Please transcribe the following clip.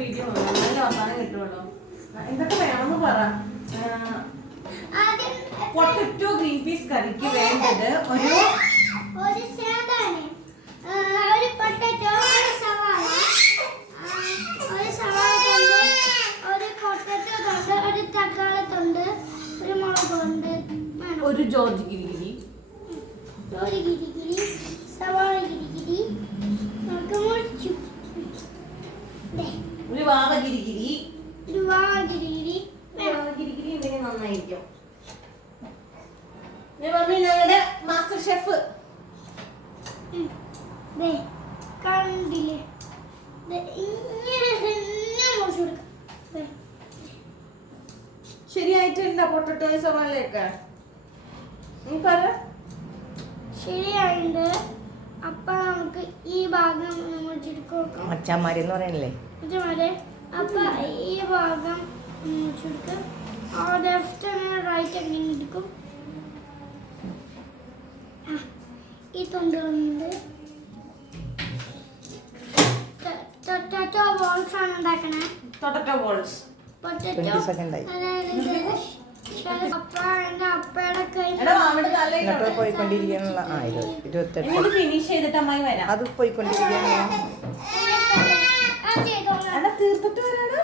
Video നല്ല വർത്താനം കിട്ടുമല്ലോ. എന്തൊക്കെ വേണമെന്ന് പറ. പൊട്ടറ്റോ ഗ്രീൻ പീസ് കറിക്ക് വേണ്ടത് ഒരു പൊട്ടറ്റോ, ഒരു സവാള, ഒരു പൊട്ടറ്റോ തൊണ്ട്, ഒരു തക്കാളി തൊണ്ട്, ഒരു മുളക് തൊണ്ട്, ഒരു ജോർജ് ഗിരിഗിരി, സവാള ഗിരിഗിരി, നമുക്ക് മുറിച്ചു, ഒരു വാവ ഗിരിഗിരി, ഗിരിഗിരി ഗിരിഗിരി ഉണ്ടെങ്കിൽ നന്നായിരിക്കും. ഞങ്ങളുടെ മാസ്റ്റർ ഷെഫ് കണ്ടില്ലേ, ഇങ്ങനെ തന്നെ മുറിച്ചു കൊടുക്കാം. ശരിയായിട്ടില്ല പൊട്ടറ്റോ സവാളയൊക്കെ നീ പറ. ശരിയായിട്ടുണ്ട്. അപ്പൊ നമുക്ക് ഈ ഭാഗം മുറിച്ചിട്ട് കൊടുക്കാം. മച്ചാന്മാരെന്ന് പറയണില്ലേ? അപ്പൊ ഈ ഭാഗം മുറിച്ചെടുക്കാം. ലെഫ്റ്റ് റൈറ്റ് എങ്ങനെ എടുക്കും. ഈ തൊണ്ട് കളയുന്നുണ്ട്. പൊട്ടറ്റോ ബോൾസ് ആണ് ഉണ്ടാക്കണേ. Potato balls. പൊട്ടറ്റോ എന്നിട്ട് പോയിക്കൊണ്ടിരിക്കാനുള്ള 28 ഫിനിഷ് ചെയ്തിട്ട് അമ്മായി വരാം. അത് പോയിക്കൊണ്ടിരിക്കുകയാണ്. തീർത്തിട്ട് വരാണ്.